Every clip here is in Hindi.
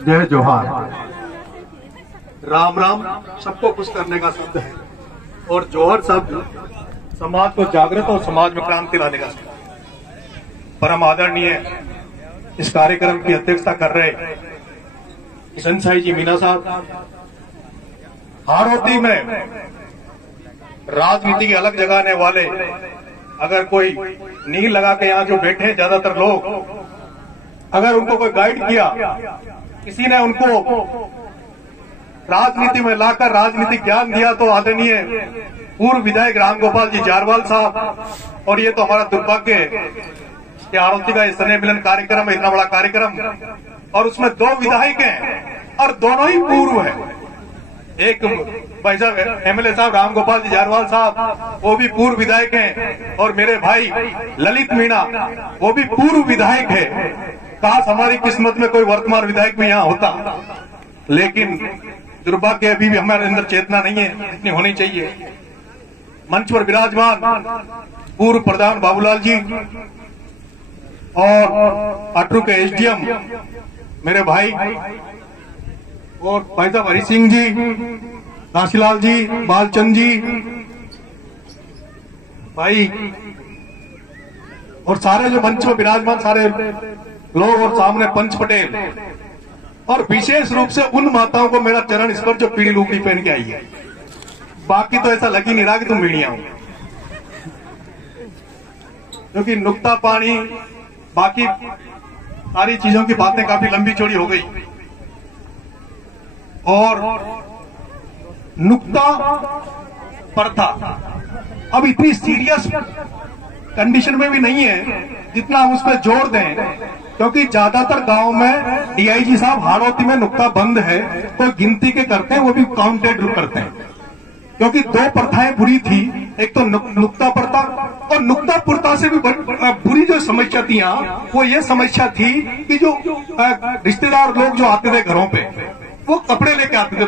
जय जोहार। राम राम सबको खुश करने का शब्द है और जोहर शब्द समाज को जागृत और समाज में क्रांति लाने का शब्द है। परम आदरणीय इस कार्यक्रम की अध्यक्षता कर रहे किशन साई जी मीना साहब, हाड़ौती में राजनीति की अलग जगाने वाले, अगर कोई नील लगा के यहाँ जो बैठे हैं ज्यादातर लोग, अगर उनको कोई गाइड किया, किसी ने उनको राजनीति में लाकर राजनीतिक ज्ञान दिया तो आदरणीय पूर्व विधायक रामगोपाल जी जारवाल साहब। और ये तो हमारा दुर्भाग्य है कि हाड़ौती का स्नेह मिलन कार्यक्रम है, इतना बड़ा कार्यक्रम, और उसमें 2 विधायक हैं और दोनों ही पूर्व हैं। एक भाई साहब एमएलए साहब रामगोपाल जी जारवाल साहब, वो भी पूर्व विधायक हैं, और मेरे भाई ललित मीणा, वो भी पूर्व विधायक है। काश हमारी किस्मत में कोई वर्तमान विधायक भी यहाँ होता, लेकिन दुर्भाग्य अभी भी हमारे अंदर चेतना नहीं है, इतनी होनी चाहिए। मंच पर विराजमान पूर्व प्रधान बाबूलाल जी और अटरू के एसडीएम मेरे भाई, और भाई साहब हरि सिंह जी, काशीलाल जी, बालचंद जी भाई, और सारे जो मंच में विराजमान सारे लोग, और सामने पंच पटेल, और विशेष रूप से उन माताओं को मेरा चरण स्पर्श जो पीली लुगड़ी पहन के आई है। बाकी तो ऐसा लग ही नहीं रहा कि तुम मीडिया हो, क्योंकि नुक्ता पानी बाकी सारी चीजों की बातें काफी लंबी चौड़ी हो गई, और नुक्ता प्रथा अब इतनी सीरियस कंडीशन में भी नहीं है जितना हम उस पर जोर दें, क्योंकि ज्यादातर गांव में डीआईजी साहब हाड़ौती में नुक्ता बंद है तो गिनती के करते हैं, वो भी काउंटेड करते हैं, क्योंकि 2 प्रथाएं बुरी थी। एक तो नुक्ता प्रथा, और नुक्ता प्रथा से भी बुरी जो समस्या थी यहाँ, वो ये समस्या थी कि जो रिश्तेदार लोग जो आते थे घरों पे, वो कपड़े लेके आते थे,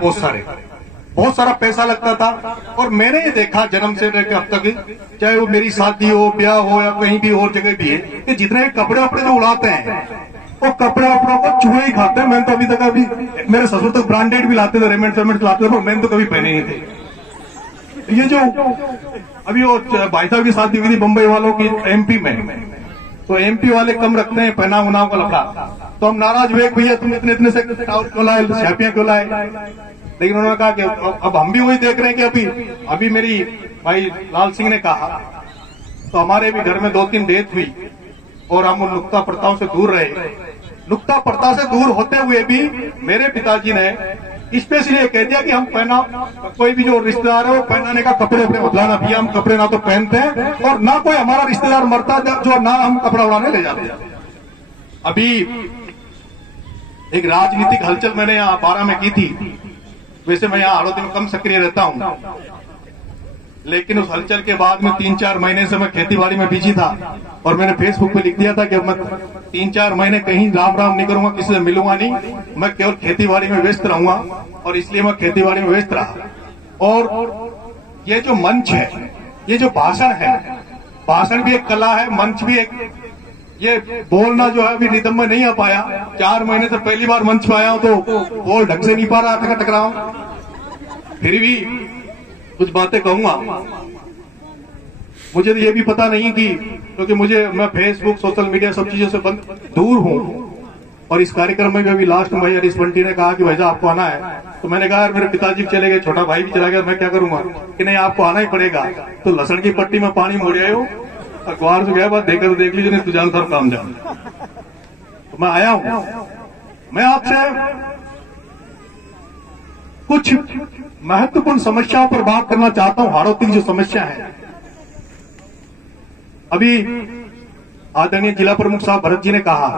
बहुत सारा पैसा लगता था। और मैंने ये देखा जन्म से लेकर अब तक, चाहे वो मेरी शादी हो, ब्याह हो, या कहीं भी और जगह भी है, कि जितने कपड़े वपड़े जो उड़ाते हैं वो कपड़े वपड़ों को चूहे ही खाते हैं। मैंने तो अभी तक, अभी मेरे ससुर तो ब्रांडेड भी लाते थे, रेमेंट लाते थे, पर मैंने तो कभी पहने नहीं थे। ये जो अभी वो भाई साहब की शादी हुई थी बम्बई वालों की एमपी में, तो एमपी वाले कम रखते हैं पहनाव उनाव का लफड़ा, तो हम नाराज हुए, भैया तुम इतने से टावर क्यों लाए, छापियां क्यों लाए। लेकिन उन्होंने कहा कि अब हम भी वही देख रहे हैं कि अभी मेरी भाई लाल सिंह ने कहा, तो हमारे भी घर में 2-3 डेथ हुई और हम उन नुक्ता प्रथाओं से दूर रहे। नुक्ता प्रथा से दूर होते हुए भी मेरे पिताजी ने स्पेशली ये कह दिया कि हम पहना, कोई भी जो रिश्तेदार है वो पहनाने का कपड़े अपने बदलाना, भैया हम कपड़े ना तो पहनते हैं और ना कोई हमारा रिश्तेदार मरता जो ना हम कपड़ा उड़ाने ले जाते। अभी एक राजनीतिक हलचल मैंने यहाँ 12 में की थी। वैसे मैं यहाँ हाड़ौती में कम सक्रिय रहता हूँ, लेकिन उस हलचल के बाद में 3-4 महीने से मैं खेतीबाड़ी में बिजी था, और मैंने फेसबुक पे लिख दिया था कि मैं 3-4 महीने कहीं राम राम नहीं करूंगा, किसी से मिलूंगा नहीं, मैं केवल खेतीबाड़ी में व्यस्त रहूंगा। और इसलिए मैं खेतीबाड़ी में व्यस्त रहा। और ये जो मंच है, ये जो भाषण है, भाषण भी एक कला है, मंच भी एक, ये बोलना जो है अभी रिदम में नहीं आ पाया। 4 महीने से पहली बार मंच पे आया हूं तो बोल ढंग से नहीं पा रहा, टकराऊं, फिर भी कुछ बातें कहूंगा। मुझे तो ये भी पता नहीं कि, क्योंकि मैं फेसबुक, सोशल मीडिया सब चीजों से दूर हूं। और इस कार्यक्रम में भी अभी लास्ट में भाई हरीश बंटी ने कहा कि भाई आपको आना है, तो मैंने कहा यार मेरे पिताजी चले गए, छोटा भाई भी चला गया, मैं क्या करूंगा, कि नहीं आपको आना ही पड़ेगा। तो लहसुन की पट्टी में पानी मोड़ आए हो, अखबार से गया, बात देखा तो देख लीजिए, नहीं तो जान साहब काम जान। तो मैं आया हूं, मैं आपसे कुछ महत्वपूर्ण समस्याओं पर बात करना चाहता हूं। हाड़ौती की जो समस्या है, अभी आदरणीय जिला प्रमुख साहब भरत जी ने कहा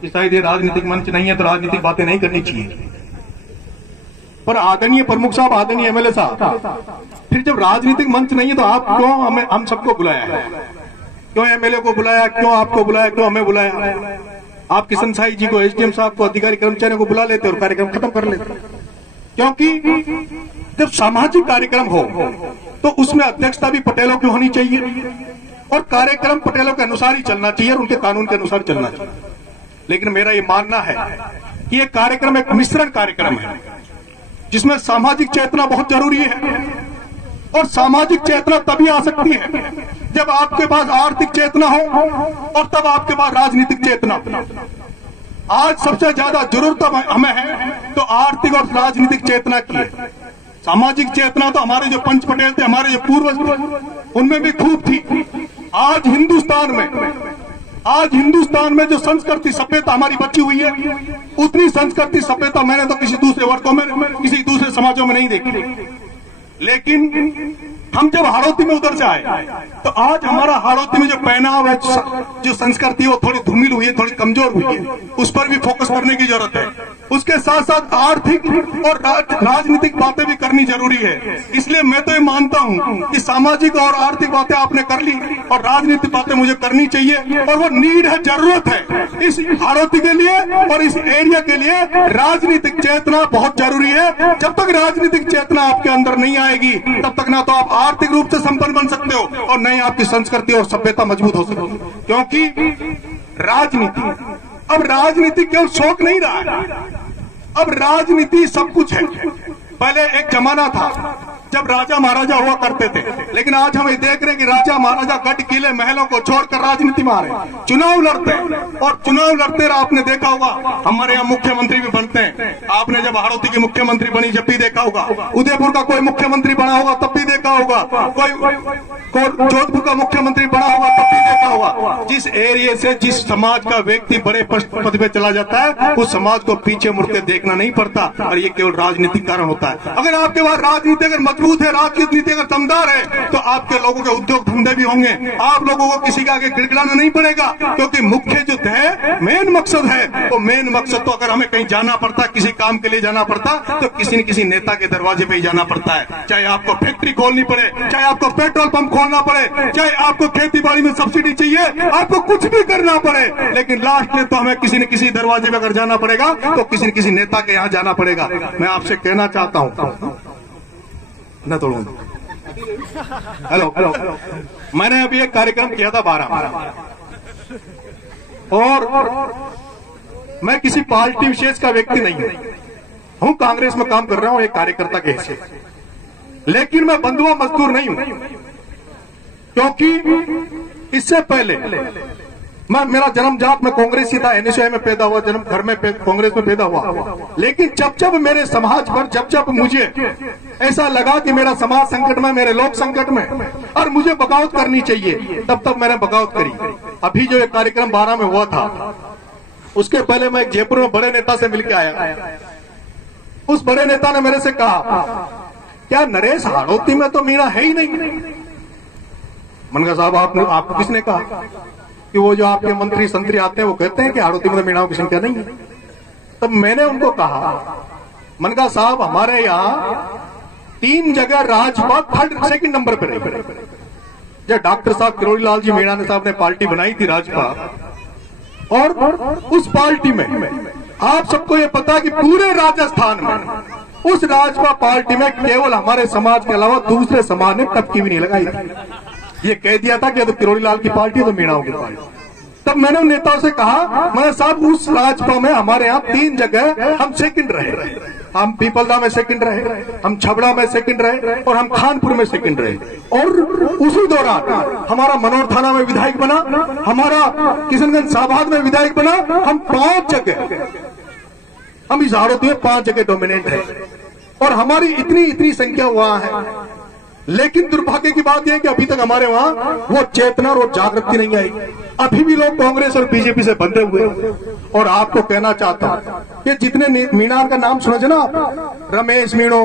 कि शायद ये राजनीतिक मंच नहीं है तो राजनीतिक बातें नहीं करनी चाहिए, पर आदरणीय प्रमुख साहब, आदरणीय एमएलए साहब, फिर जब राजनीतिक मंच नहीं है तो आप क्यों हम सबको बुलाया है, क्यों एमएलए को बुलाया, क्यों आपको बुलाया, क्यों हमें बुलाया। आप किशन साई जी को, एसडीएम साहब को, अधिकारी कर्मचारियों को बुला लेते और कार्यक्रम खत्म कर लेते। क्योंकि जब सामाजिक कार्यक्रम हो तो उसमें अध्यक्षता भी पटेलों की होनी चाहिए, और कार्यक्रम पटेलों के अनुसार ही चलना चाहिए और उनके कानून के अनुसार चलना चाहिए। लेकिन मेरा ये मानना है कि ये कार्यक्रम एक मिश्रण कार्यक्रम है जिसमें सामाजिक चेतना बहुत जरूरी है। और सामाजिक चेतना तभी आ सकती है जब आपके पास आर्थिक चेतना हो और तब आपके पास राजनीतिक चेतना। आज सबसे ज्यादा जरूरत हमें है तो आर्थिक और राजनीतिक चेतना की है। सामाजिक चेतना तो हमारे जो पंच पटेल थे, हमारे जो पूर्वज थे, उनमें भी खूब थी। आज हिंदुस्तान में जो संस्कृति सभ्यता हमारी बची हुई है, उतनी संस्कृति सभ्यता मैंने तो किसी दूसरे वर्गों में, किसी दूसरे समाजों में नहीं देखी। लेकिन हम जब हाड़ौती में उधर से आए तो आज हमारा हाड़ौती में जो पहनाव है, जो संस्कृति है, वो थोड़ी धूमिल हुई है, थोड़ी कमजोर हुई है। उस पर भी फोकस करने की जरूरत है। उसके साथ साथ आर्थिक और राजनीतिक बातें भी करनी जरूरी है। इसलिए मैं तो ये मानता हूं कि सामाजिक और आर्थिक बातें आपने कर ली और राजनीतिक बातें मुझे करनी चाहिए, और वो नीड है, जरूरत है इस हाड़ौती के लिए और इस एरिया के लिए। राजनीतिक चेतना बहुत जरूरी है। जब तक राजनीतिक चेतना आपके अंदर नहीं आएगी तब तक ना तो आप आर्थिक रूप से संपन्न बन सकते हो और न ही आपकी संस्कृति और सभ्यता मजबूत हो सकती। क्योंकि अब राजनीति केवल शौक नहीं रहा है, अब राजनीति सब कुछ है। पहले एक जमाना था जब राजा महाराजा हुआ करते थे, लेकिन आज हम ये देख रहे हैं कि राजा महाराजा गढ़ किले महलों को छोड़कर राजनीति में आ रहे हैं, चुनाव लड़ते हैं। और चुनाव लड़ते रहे, आपने देखा होगा हमारे यहाँ मुख्यमंत्री भी बनते हैं। आपने जब हाड़ौती की मुख्यमंत्री बनी जब भी देखा होगा, उदयपुर का कोई मुख्यमंत्री बना होगा तब भी देखा होगा, कोई जोधपुर का मुख्यमंत्री बना होगा तब भी देखा होगा। जिस एरिया से जिस समाज का व्यक्ति बड़े पद पे चला जाता है, उस समाज को पीछे मुड़ के देखना नहीं पड़ता, और ये केवल राजनीतिक कारण होता है। अगर आपके पास राजनीति अगर मजबूत है, राजनीति अगर दमदार है, तो आपके लोगों के उद्योग धंधे भी होंगे। आप लोगों को किसी के आगे गिड़गिड़ाना नहीं पड़ेगा, क्योंकि मुख्य जो है, मेन मकसद है, तो मेन मकसद तो अगर हमें कहीं जाना पड़ता, किसी काम के लिए जाना पड़ता, तो किसी न किसी नेता के दरवाजे पे ही जाना पड़ता है। चाहे आपको फैक्ट्री खोलनी पड़े, चाहे आपको पेट्रोल पंप खोलना पड़े, चाहे आपको खेती बाड़ी में सब्सिडी चाहिए, आपको कुछ भी करना पड़े, लेकिन लास्ट में तो हमें किसी न किसी दरवाजे पे अगर जाना पड़ेगा तो किसी न किसी नेता के यहाँ जाना पड़ेगा। मैं आपसे कहना चाहता हूँ न तोड़ू। हेलो, मैंने अभी एक कार्यक्रम किया था 12, और मैं किसी पार्टी विशेष का व्यक्ति नहीं हूं, कांग्रेस में काम कर रहा हूं एक कार्यकर्ता के हिस्से, लेकिन मैं बंधुआ मजदूर नहीं हूं। क्योंकि इससे पहले मेरा जन्म जात में कांग्रेस ही था, एनएसयूआई में पैदा हुआ, जन्म घर में कांग्रेस में पैदा हुआ। लेकिन जब मेरे समाज पर जब मुझे ऐसा लगा कि मेरा समाज संकट में, मेरे लोग संकट में, और मुझे बगावत करनी चाहिए, तब मैंने बगावत करी। अभी जो एक कार्यक्रम 12 में हुआ था, उसके पहले मैं जयपुर में बड़े नेता से मिलकर आया। उस बड़े नेता ने मेरे से कहा, क्या नरेश हाड़ौती में तो मीणा है ही नहीं? मनगा साहब, आपको किसने कहा कि वो जो आपके मंत्री संतरी आते हैं वो कहते हैं कि हाड़ौती में तो मीणाओं की संख्या नहीं है? तब मैंने उनको कहा, मनगा साहब, हमारे यहाँ 3 जगह राजपा 2nd नंबर पर रही। जब डॉक्टर साहब किरोड़ी लाल जी मीणा साहब ने पार्टी बनाई थी राजपा, और उस पार्टी में आप सबको ये पता कि पूरे राजस्थान में उस राजपा पार्टी में केवल हमारे समाज के अलावा दूसरे समाज ने टपकी भी नहीं लगाई थी। ये कह दिया था कि तो किरोड़ी लाल की पार्टी तो मीणाओं की पार्टी। तब मैंने उन नेताओं से कहा, मैं साहब, उस राजपा में हमारे यहाँ 3 जगह हम सेकंड रहे। हम पीपलदा में सेकंड रहे, हम छबड़ा में सेकंड रहे, और हम खानपुर में सेकंड रहे। और उसी दौरान हमारा मनोर थाना में विधायक बना, हमारा किशनगंज साबाद में विधायक बना। हम 5 जगह, हम इस हाड़ौती में 5 जगह डोमिनेंट है, और हमारी इतनी संख्या वहां है। लेकिन दुर्भाग्य की बात यह है कि अभी तक हमारे वहां वो चेतना और जागृति नहीं आई। अभी भी लोग कांग्रेस और बीजेपी से बंधे हुए। और आपको कहना चाहता हूं कि जितने मीणा का नाम सुना ना, रमेश मीणो,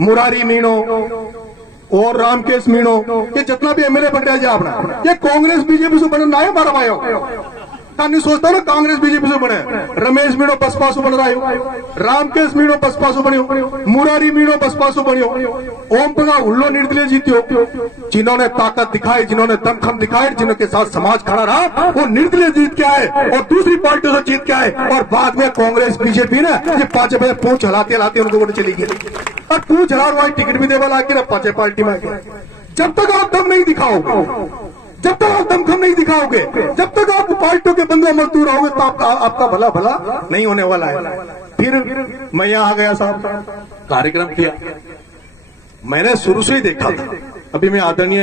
मुरारी मीणो और रामकेश मीणो, ये जितना भी एमएलए बन रहा है अपना, ये कांग्रेस बीजेपी से बनना है। मारा भाई नहीं सोचता ना कांग्रेस बीजेपी से बने। रमेश मीणो बसपा से बन रहा है, रामकेश मीणो बसपा से बनो, मुरारी मीणो बसपा से बनो, ओम प्रकाश हुल्लो निर्दलीय जीत्यो। जिन्होंने ताकत दिखाई, जिन्होंने दमखम दिखाए, जिनके साथ समाज खड़ा रहा, वो निर्दलीय जीत के आए और दूसरी पार्टियों से जीत के आए। और बाद में कांग्रेस बीजेपी ने ये 5 बजे पूछ हलाते उनको वोट चली गई, और पूछ हला टिकट भी देवा ला के 5 पार्टी में। जब तक आप दम नहीं दिखाओगे, जब तक आप दमखम नहीं दिखाओगे, जब तक आप पार्टियों के बंधुआ मजदूर होगे, तो आपका भला भला नहीं होने वाला है। फिर मैं यहां आ गया साहब, कार्यक्रम किया। मैंने शुरू से ही देखा था। अभी मैं आदरणीय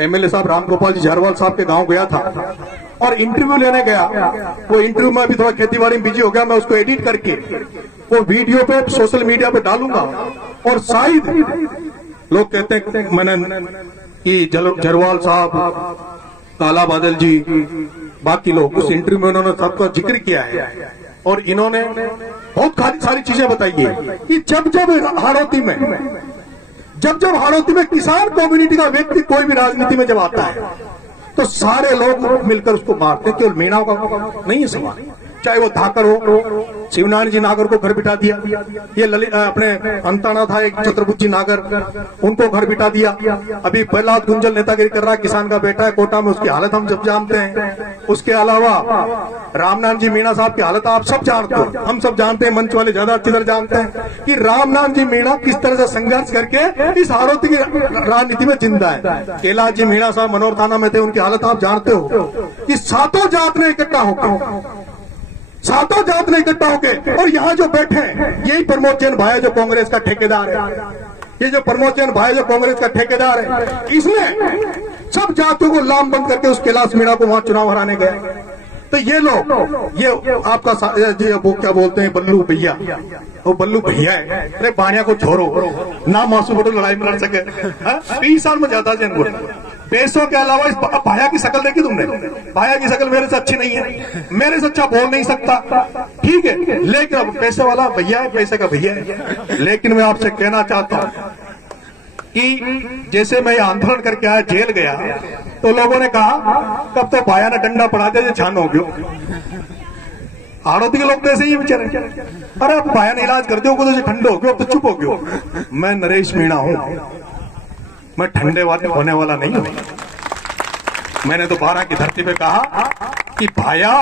एमएलए साहब रामगोपाल जी झारवाल साहब के गांव गया था और इंटरव्यू लेने गया। वो इंटरव्यू में अभी थोड़ा खेतीबाड़ी में बिजी हो गया, मैं उसको एडिट करके वो वीडियो पे सोशल मीडिया पे डालूंगा। और शायद लोग कहते हैं मैंने कि झरवाल साहब, काला बादल जी, बाकी लोग उस इंटरव्यू में उन्होंने सबका जिक्र किया है और इन्होंने बहुत सारी चीजें बताई है कि जब हाड़ौती में किसान कम्युनिटी का व्यक्ति कोई भी राजनीति में जब आता है तो सारे लोग मिलकर उसको मारते हैं। केवल मीणाओं का नहीं है सवाल, चाहे वो धाकर हो, शिवनारायण जी नागर को घर बिठा दिया, ये अपने अंताना था एक छत्रपुर जी नागर, उनको घर बिठा दिया। अभी प्रहलाद गुंजल नेतागिरी कर रहा है, किसान का बेटा है कोटा में, उसकी हालत हम सब जानते हैं। उसके अलावा रामनारायण जी मीणा साहब की हालत आप सब जानते हो, हम सब जानते हैं, मंच वाले ज्यादा अच्छी तरह जानते हैं कि रामनारायण जी मीणा किस तरह से संघर्ष करके इस हाड़ौती की राजनीति में जिंदा है। कैलाश जी मीणा साहब मनोहर थाना में थे, उनकी हालत आप जानते हो कि सातों जात ने इकट्ठा होके और यहाँ जो बैठे हैं यही प्रमोद जैन भाई जो कांग्रेस का ठेकेदार है, ये जो प्रमोद जैन भाई जो कांग्रेस का ठेकेदार है, इसने सब जातियों को लामबंद करके उस कैलाश मीणा को वहां चुनाव हराने गए। तो ये लोग ये आपका वो क्या बोलते हैं बल्लू भैया, वो बल्लू भैया है। अरे बाणिया को छोड़ो ना, मासूम बटो लड़ाई में लड़ सके 20 साल में जाता है। पैसों के अलावा इस भाया की शक्ल देखी तुमने? भाया की शक्ल मेरे से अच्छी नहीं है, मेरे से अच्छा बोल नहीं सकता, ठीक है, लेकिन अब पैसे वाला भैया है, पैसे का भैया है। लेकिन मैं आपसे कहना चाहता हूं कि जैसे मैं आंदोलन करके आया, जेल गया, तो लोगों ने कहा तब तो भाया ने डंडा पड़ा दिया, छान हो गयो। हाड़ौती के लोग तो ऐसे ही बेचारे, अरे आप भाया ने इलाज कर दो तो ठंडो हो गयो, अब तो चुप हो गयो। मैं नरेश मीणा हूं, मैं ठंडे वाले होने वाला नहीं हूं। मैंने तो 12 की धरती पे कहा कि भाया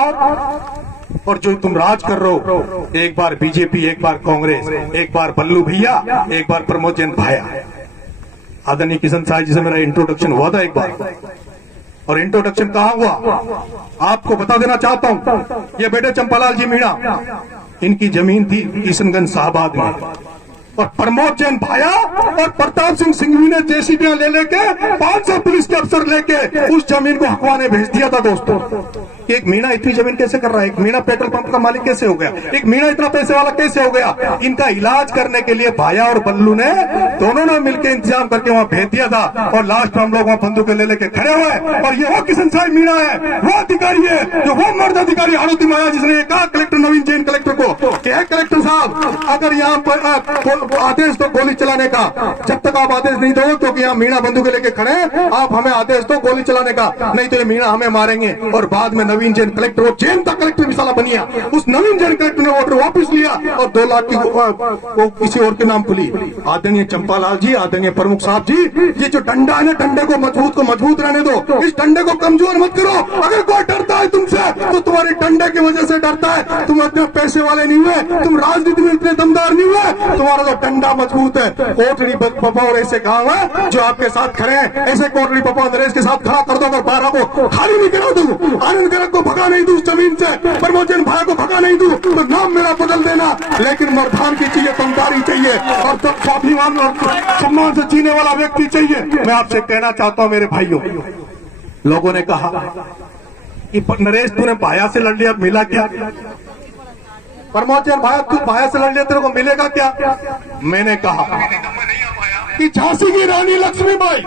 और जो तुम राज कर रहे हो, एक बार बीजेपी, एक बार कांग्रेस, एक बार बल्लू भैया, एक बार प्रमोद जैन भाया। आदरणीय किशन साहब जी से मेरा इंट्रोडक्शन हुआ था एक बार, और इंट्रोडक्शन कहाँ हुआ आपको बता देना चाहता हूँ। ये बेटे चंपालाल जी मीणा, इनकी जमीन थी किशनगंज शाहबाद में, और प्रमोद जैन भाया और प्रताप सिंह सिंघवी ने जेसीबी लेके 500 पुलिस के अफसर लेके उस जमीन को हकवाने भेज दिया था। दोस्तों, एक मीणा इतनी जमीन कैसे कर रहा है? एक मीणा पेट्रोल पंप का मालिक कैसे हो गया? एक मीणा इतना पैसे वाला कैसे हो गया? इनका इलाज करने के लिए भाया और बल्लू ने दोनों ने मिलकर इंतजाम करके वहां भेज दिया था, और लास्ट में हम लोग वहां बंदूकें ले लेके खड़े हुए। और ये वो किशन साहब मीणा है, वो अधिकारी है जो वो मर्द अधिकारी हाड़ौती में आया जिसने कहा कलेक्टर नवीन जैन कलेक्टर को कि कलेक्टर साहब अगर यहाँ पर आदेश तो गोली चलाने का, जब तक आप आदेश नहीं दो, क्योंकि यहाँ मीणा बंदूकें लेके खड़े हैं, आप हमें आदेश दो गोली चलाने का, नहीं तो ये मीणा हमें मारेंगे। और बाद में नवीन जैन कलेक्टर, वो जैन का कलेक्टर भी साला बनिया, उस नवीन जैन कलेक्टर ने ऑर्डर वापस लिया और 2 लाख की वो किसी और के नाम खुली। आदरणीय चंपालाल जी, आदरणीय प्रमुख साहब जी, ये जो डंडा है ना, डंडे को मजबूत रहने दो, इस डंडे को कमजोर मत करो। अगर कोई डरता है तुमसे तो तुम्हारे डंडे की वजह से डरता है। तुम इतने पैसे वाले नहीं हुए, तुम राजनीति में इतने दमदार नहीं हुए, तुम्हारा तो डंडा मजबूत है। कोटड़ी पप्पा और ऐसे गाँव है जो आपके साथ खड़े हैं, ऐसे कोटड़ी पप्पा नरेश के साथ खड़ा कर दो। अगर 12 को खाली नहीं करा दूं, आनंद गरग को भगा नहीं दूं जमीन से, प्रमोद जैन भाई को भगा नहीं दूं, तो नाम मेरा बदल देना, लेकिन मर्दान की चाहिए, दमदारी चाहिए, और तब स्वाभिमान और सम्मान से जीने वाला व्यक्ति चाहिए। मैं आपसे कहना चाहता हूं मेरे भाइयों, लोगों ने कहा कि नरेश तूने भाया से लड़ लिया, मिला क्या? प्रमोद जैन भाया, तू भाया से लड़ लिया, तेरे को मिलेगा क्या? मैंने कहा कि झांसी की रानी लक्ष्मीबाई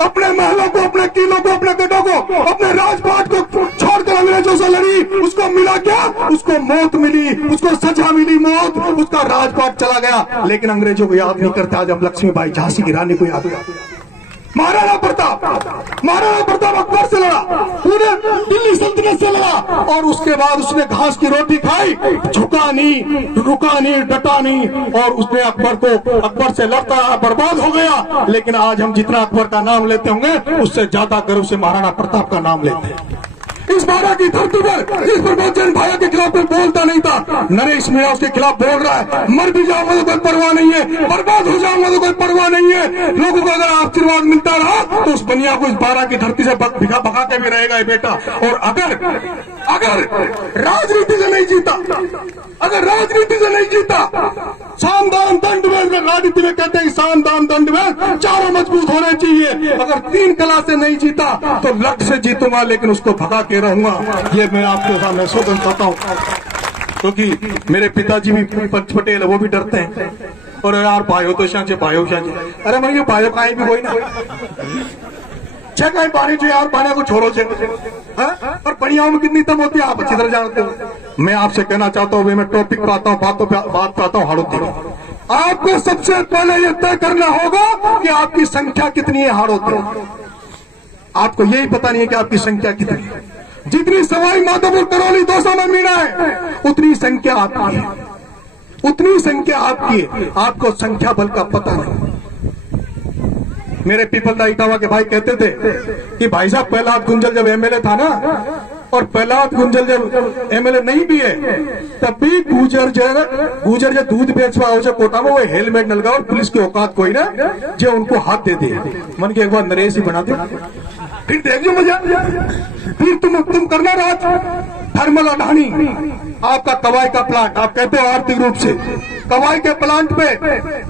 अपने महलों को, अपने किलों को, अपने गढ़ों को, अपने राजपाट को छोड़कर अंग्रेजों से लड़ी, उसको मिला क्या? उसको मौत मिली, उसको सजा मिली, मौत, उसका राजपाट चला गया। लेकिन अंग्रेजों को याद नहीं करता। जब लक्ष्मीबाई झांसी की रानी को याद किया, महाराणा प्रताप अकबर से लड़ा, पूरे दिल्ली सल्तनत से लड़ा, और उसके बाद उसने घास की रोटी खाई, झुका नहीं, रुका नहीं, डटा नहीं, और उसने अकबर से लड़ता रहा, बर्बाद हो गया। लेकिन आज हम जितना अकबर का नाम लेते होंगे, उससे ज्यादा गर्व से महाराणा प्रताप का नाम लेते हैं। इस बारह की धरती पर इस प्रमोद जैन भाया के खिलाफ कोई बोलता नहीं था, नरेश मीणा उसके खिलाफ बोल रहा है। मर भी जाऊंगा तो कोई परवाह नहीं है, बर्बाद हो जाऊंगा तो कोई परवाह नहीं है। लोगों को अगर आशीर्वाद मिलता रहा तो उस बनिया को इस बारह की धरती से भगा के भी रहेगा ये बेटा। और अगर राजनीति से नहीं जीता, अगर राजनीति से नहीं जीता, साम दाम दंड में, राजनीति में कहते हैं साम दाम दंड में चारों मजबूत होने चाहिए। अगर 3 कला से नहीं जीता तो लट से जीतूंगा, लेकिन उसको भगा के रहूंगा। ये मैं आपके सामने सौगंध करता हूं, क्योंकि मेरे पिताजी भी पटेल, वो भी डरते हैं। और यार भाइयों तो शांचे, भाइयों शांचे, अरे मैं ये भाइयों का भी कोई ना कहीं पानी जो यार पानी को छोड़ो छे, और परियाओं में कितनी दम होती है आप अच्छी तरह जानते हो। मैं आपसे कहना चाहता हूँ, मैं टॉपिक पे आता हूँ, बात पे आता हूँ। हाड़ोती आपको सबसे पहले ये तय करना होगा कि आपकी संख्या कितनी है हाड़ोती। आपको यही पता नहीं है कि आपकी संख्या कितनी है। जितनी सवाई माधोपुर, करौली, दौसा में मीणा है, उतनी संख्या आपकी है, उतनी संख्या आपकी है। आपको संख्या बल का पता नहीं। मेरे पीपलदा इटावा के भाई कहते थे कि भाई साहब प्रहलाद गुंजल जब एमएलए था ना, और प्रहलाद गुंजल जब एमएलए नहीं भी है, तब भी गुजर जो दूध बेचवा हो कोटा में, वो हेलमेट नलगा और पुलिस की औकात कोई ना जो उनको हाथ दे दे। मन के एक बार नरेश ही बना दे, फिर देखिए मजा, फिर तुम करना राज। थर्मल अडानी आपका कवाई का प्लांट, आप कहते हो आर्थिक रूप से कवाई के प्लांट पे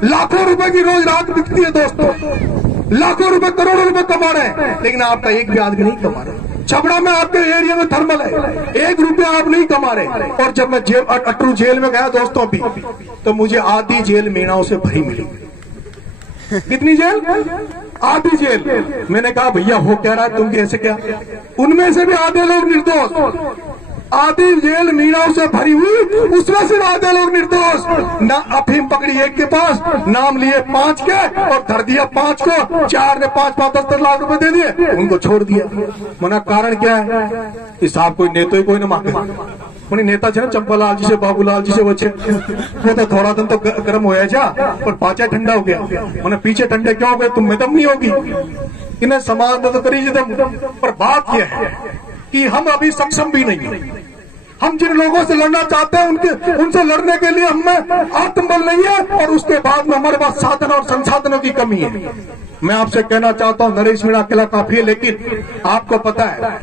लाखों रुपए की रोज रात बिकती है दोस्तों, लाखों रुपए, करोड़ों रुपए कमा रहे हैं, लेकिन आपका एक भी आदमी नहीं कमा रहे। छबड़ा में आपके एरिया में थर्मल है, 1 रुपया आप नहीं कमा रहे। और जब मैं अटरू जेल में गया दोस्तों अभी, तो मुझे आधी जेल मीणाओं से भरी मिली। कितनी जेल? आधी जेल। मैंने कहा भैया हो क्या रहा है, तुम कैसे क्या? उनमें से भी आधे लोग निर्दोष। आधी जेल मीणाओं से भरी हुई, उसमें से आधे लोग निर्दोष। ना अफीम पकड़ी एक के पास, नाम लिए 5 के और धर दिया 5 को, 4 ने 5-5, 10-10 लाख रुपए दे दिए, उनको छोड़ दिया। मना कारण क्या है? कि साहब कोई नेता ही कोई न मांगे। उन्हें नेता छे ना चंपालाल जी से, बाबूलाल जी से, वो तो थोड़ा दिन तो गर्म होया जा, पर पाचा ठंडा हो गया। उन्हें पीछे ठंडे क्यों हो गए? तुम में दम नहीं होगी, इन्हें समाज तो करी दम। पर बात यह है कि हम अभी सक्षम भी नहीं है। हम जिन लोगों से लड़ना चाहते हैं उनसे लड़ने के लिए हमें आत्मबल नहीं है, और उसके बाद में हमारे पास साधन और संसाधनों की कमी है। मैं आपसे कहना चाहता हूं, नरेश मीणा अकेला काफी है, लेकिन आपको पता है,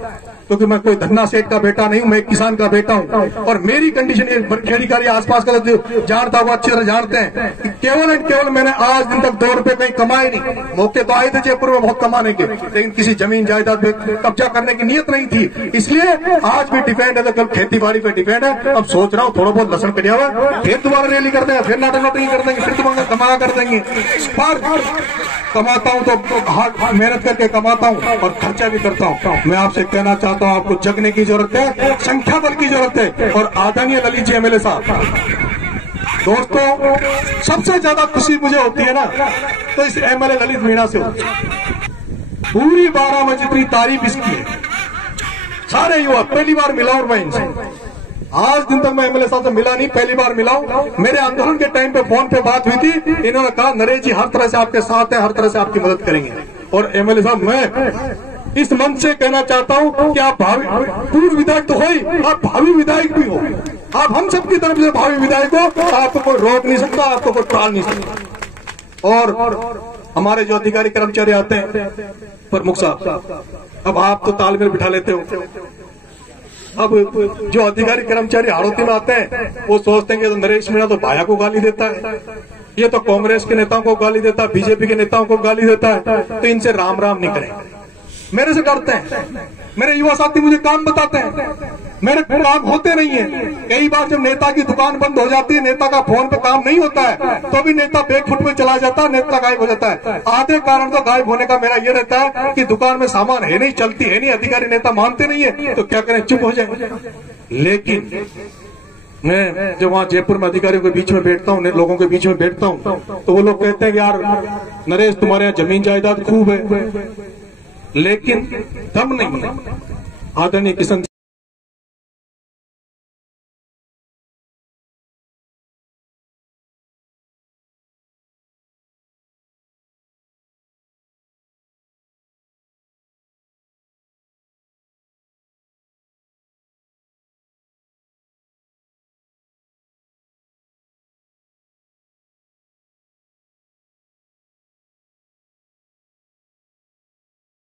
क्योंकि मैं कोई धन्ना सेठ का बेटा नहीं हूं, मैं एक किसान का बेटा हूं। और मेरी कंडीशन खेड़ीकारी आसपास का जो जानता हुआ अच्छी तरह जानते हैं कि केवल एंड केवल मैंने आज दिन तक 2 रुपए कहीं कमाए नहीं। मौके तो आए थे जयपुर में बहुत कमाने के, लेकिन किसी जमीन जायदाद पे कब्जा करने की नीयत नहीं थी। इसलिए आज भी डिपेंड है, तो कल खेती बाड़ी पे डिपेंड है। अब सोच रहा हूँ थोड़ा बहुत लसन कटिया हुआ, फिर दोबारा रैली कर देंगे, फिर नाटक नोटरी कर देंगे, फिर तुम्हारा कमा कर देंगे। कमाता हूँ तो मेहनत करके कमाता हूँ और खर्चा भी करता हूँ। मैं आपसे कहना चाहता हूँ, आपको जगने की जरूरत है, संख्या बल की जरूरत है। और आदरणीय ललित जी एमएलए साहब, दोस्तों सबसे ज्यादा खुशी मुझे होती है ना, तो इस एमएलए ललित मीणा से होती है। पूरी 12 में जितनी तारीफ इसकी है, सारे युवा, पहली बार मिला और मैं इनसे आज दिन तक मैं एमएलए साहब से मिला नहीं, पहली बार मिला हूं। मेरे आंदोलन के टाइम पे फोन पे बात हुई थी, इन्होंने कहा नरेश जी हर तरह से आपके साथ है, हर तरह से आपकी मदद करेंगे। और एमएलए साहब, मैं इस मंच से कहना चाहता हूं कि आप पूर्व विधायक तो हो ही, आप भावी विधायक भी हो। आप हम सबकी तरफ से भावी विधायक हो, आपको कोई रोक नहीं सकता, आपको कोई टाल नहीं सकता। और हमारे जो अधिकारी कर्मचारी आते हैं, प्रमुख साहब, अब आप तो तालमेल बिठा लेते हो। अब जो अधिकारी कर्मचारी हाड़ौती में आते हैं, वो सोचते हैं कि तो नरेश मीणा तो भाया को गाली देता है, ये तो कांग्रेस के नेताओं को गाली देता है, बीजेपी के नेताओं को गाली देता है, तो इनसे राम राम नहीं करेंगे। मेरे से डरते हैं, मेरे युवा साथी मुझे काम बताते हैं, मेरे काम होते नहीं है। कई बार जब नेता की दुकान बंद हो जाती है, नेता का फोन पे काम नहीं होता है, तो भी नेता बैकफुट में चला जाता है, नेता गायब हो जाता है। आधे कारण तो गायब होने का मेरा ये रहता है कि दुकान में सामान है नहीं, चलती है नहीं, अधिकारी नेता मानते नहीं है, तो क्या करें, चुप हो जाए। लेकिन मैं जब वहां जयपुर में अधिकारियों के बीच में बैठता हूँ, लोगों के बीच में बैठता हूँ, तो वो लोग कहते हैं कि यार नरेश तुम्हारे यहाँ जमीन जायदाद खूब है, लेकिन दम नहीं है। आदरणीय किशन